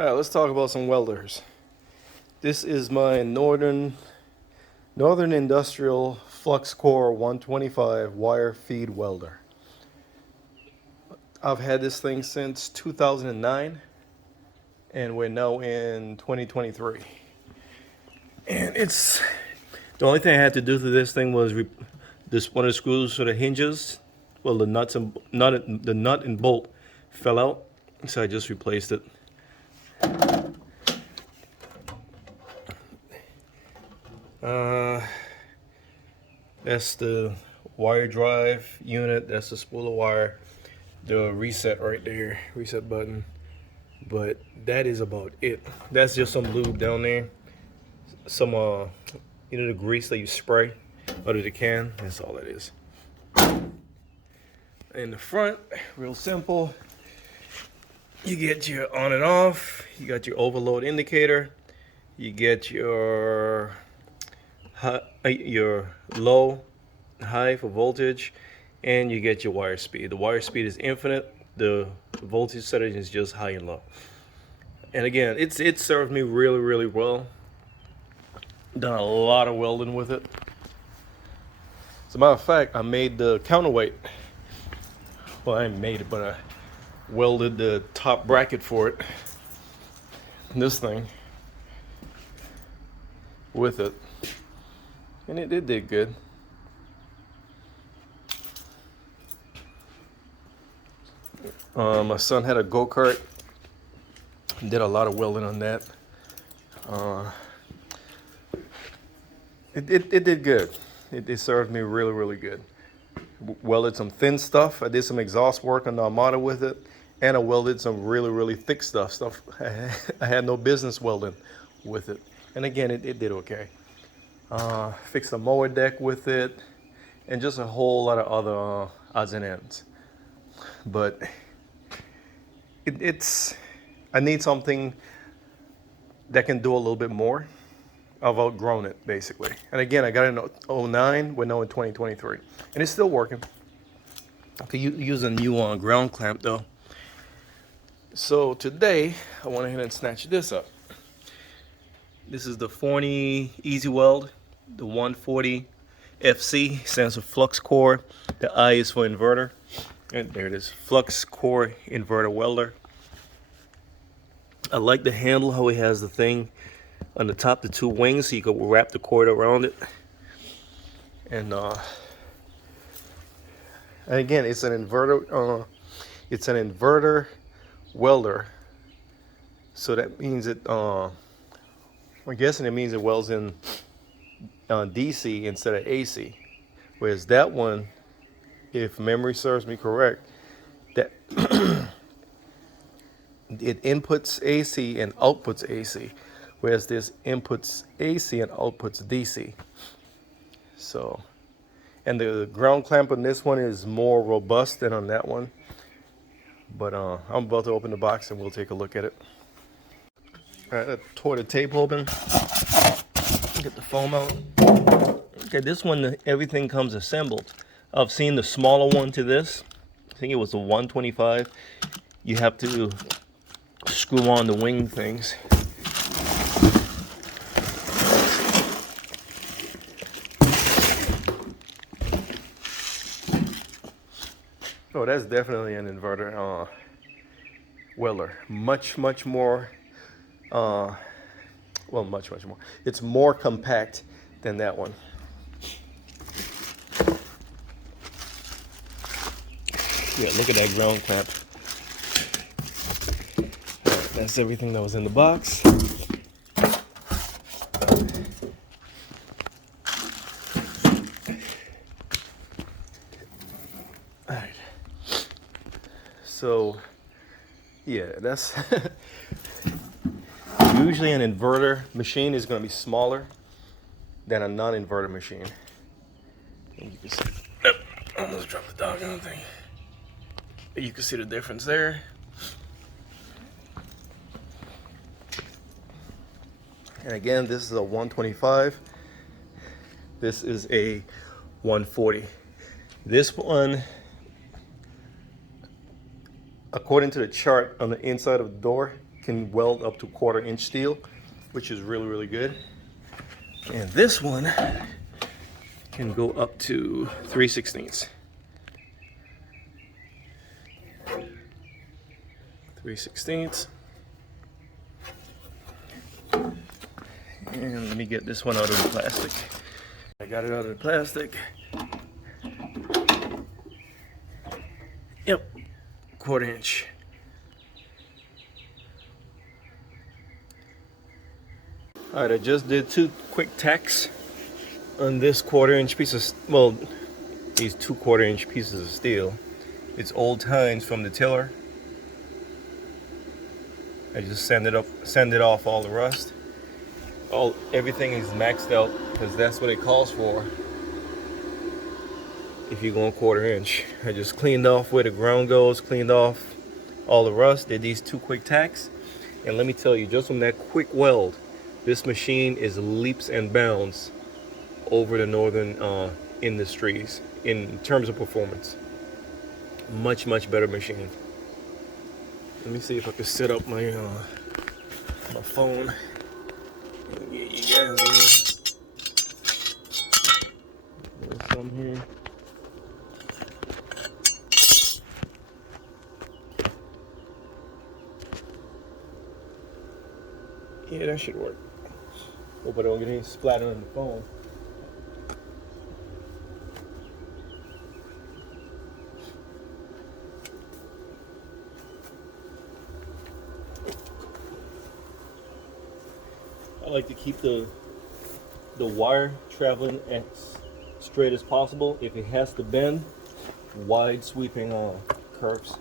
All right, let's talk about some welders. This is my Northern Industrial Flux-Core 125 wire feed welder. I've had this thing since 2009, and we're now in 2023. And it's the only thing I had to do to this thing was this one of the screws for the hinges. Well, the nut and bolt fell out, so I just replaced it. That's the wire drive unit. That's the spool of wire. The reset right there, reset button. But that is about it. That's just some lube down there. Some the grease that you spray out of the can. That's all it is. In the front, real simple. You get your on and off. You got your overload indicator. You get your low, high for voltage, and you get your wire speed. The wire speed is infinite. The voltage setting is just high and low. And again, it served me really well. Done a lot of welding with it. As a matter of fact, I made the counterweight. Well, I made it, but I welded the top bracket for it. This thing with it. And it did good. My son had a go-kart. Did a lot of welding on that. It did good. It served me really good. Welded some thin stuff. I did some exhaust work on the Armada with it, and I welded some really thick stuff I had no business welding with it. And again, it did okay. Fixed the mower deck with it, and just a whole lot of other odds and ends. But I need something that can do a little bit more. I've outgrown it, basically. And again, I got it in 09, we're now in 2023. And it's still working. I could use a new ground clamp though. So today, I went ahead and snatched this up. This is the Forney Easy Weld, the 140 FC, stands for Flux-Core. The I is for inverter. And there it is, Flux-Core inverter welder. I like the handle, how it has the thing on the top, the two wings, so you can wrap the cord around it. And again, it's an inverter. It's an inverter welder. So that means it. I'm guessing it means it welds in DC instead of AC. Whereas that one, if memory serves me correct, that it inputs AC and outputs AC. Whereas this inputs AC and outputs DC. So, and the ground clamp on this one is more robust than on that one. But I'm about to open the box and we'll take a look at it. All right, I tore the tape open. Get the foam out. Okay, this one, everything comes assembled. I've seen the smaller one to this. I think it was the 125. You have to screw on the wing things. Oh, that's definitely an inverter welder. Much more. Well, much more. It's more compact than that one. Yeah, look at that ground clamp. All right, that's everything that was in the box. All right. So, yeah, that's usually an inverter machine is going to be smaller than a non-inverter machine. And you can see, I almost dropped the dog on the thing. You can see the difference there. And again, this is a 125. This is a 140. This one, according to the chart on the inside of the door, can weld up to 1/4 inch steel, which is really, really good. And this one can go up to 3/16. 3/16. And let me get this one out of the plastic. I got it out of the plastic. Yep, 1/4 inch. All right, I just did 2 quick tacks on this 1/4 inch piece of, well, these 2 1/4 inch pieces of steel. It's old tines from the tiller. I just sanded off all the rust. Everything is maxed out because that's what it calls for if you go on 1/4 inch. I just cleaned off where the ground goes, cleaned off all the rust, did these 2 quick tacks, and let me tell you, just from that quick weld, this machine is leaps and bounds over the Northern Industries in terms of performance. Much, much better machine. Let me see if I can set up my my phone and get you guys there's some here. Yeah, that should work. Hope I don't get any splatter on the phone. I like to keep the wire traveling as straight as possible. If it has to bend, wide sweeping curves.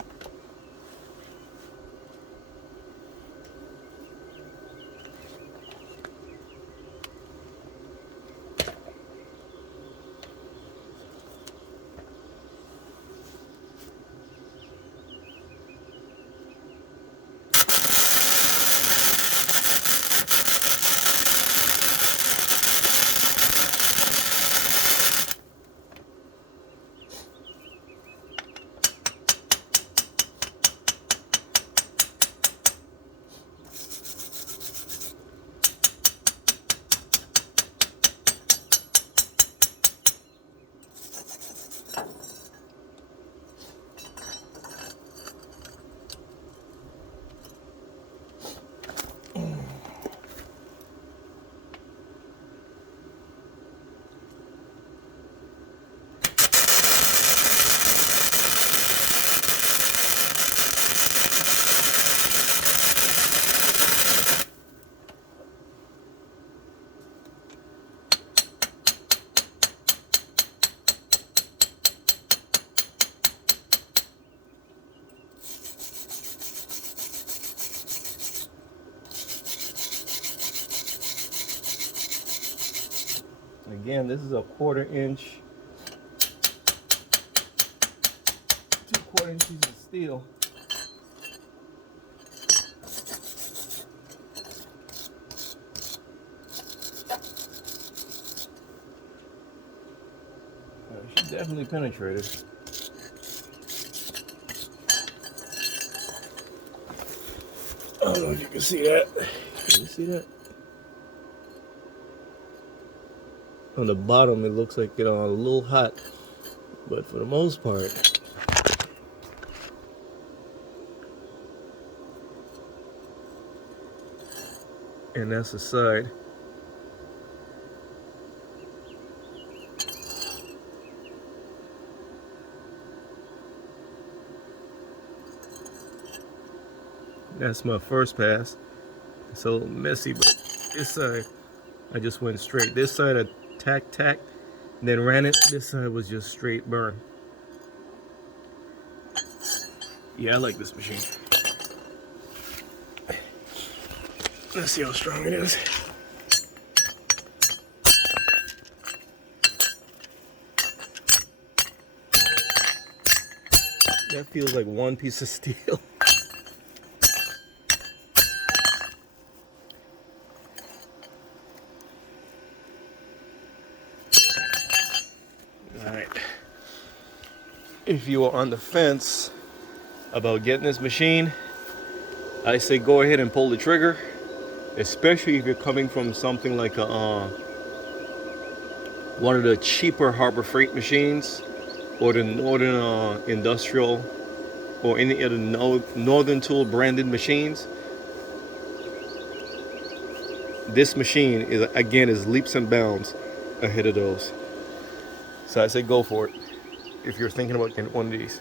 Again, this is a 1/4 inch, 2 1/4 inches of steel. She definitely penetrated. I don't know if you can see that. Can you see that? On the bottom, it looks like a little hot, but for the most part, and that's the side. That's my first pass. It's a little messy, but this side, I just went straight. This side, I tack, then ran it. This side was just straight burn. Yeah, I like this machine. Let's see how strong it is. That feels like one piece of steel. All right. If you are on the fence about getting this machine, I say go ahead and pull the trigger, especially if you're coming from something like one of the cheaper Harbor Freight machines, or the Northern Industrial, or any other Northern Tool branded machines. This machine is leaps and bounds ahead of those. So I say go for it if you're thinking about getting one of these.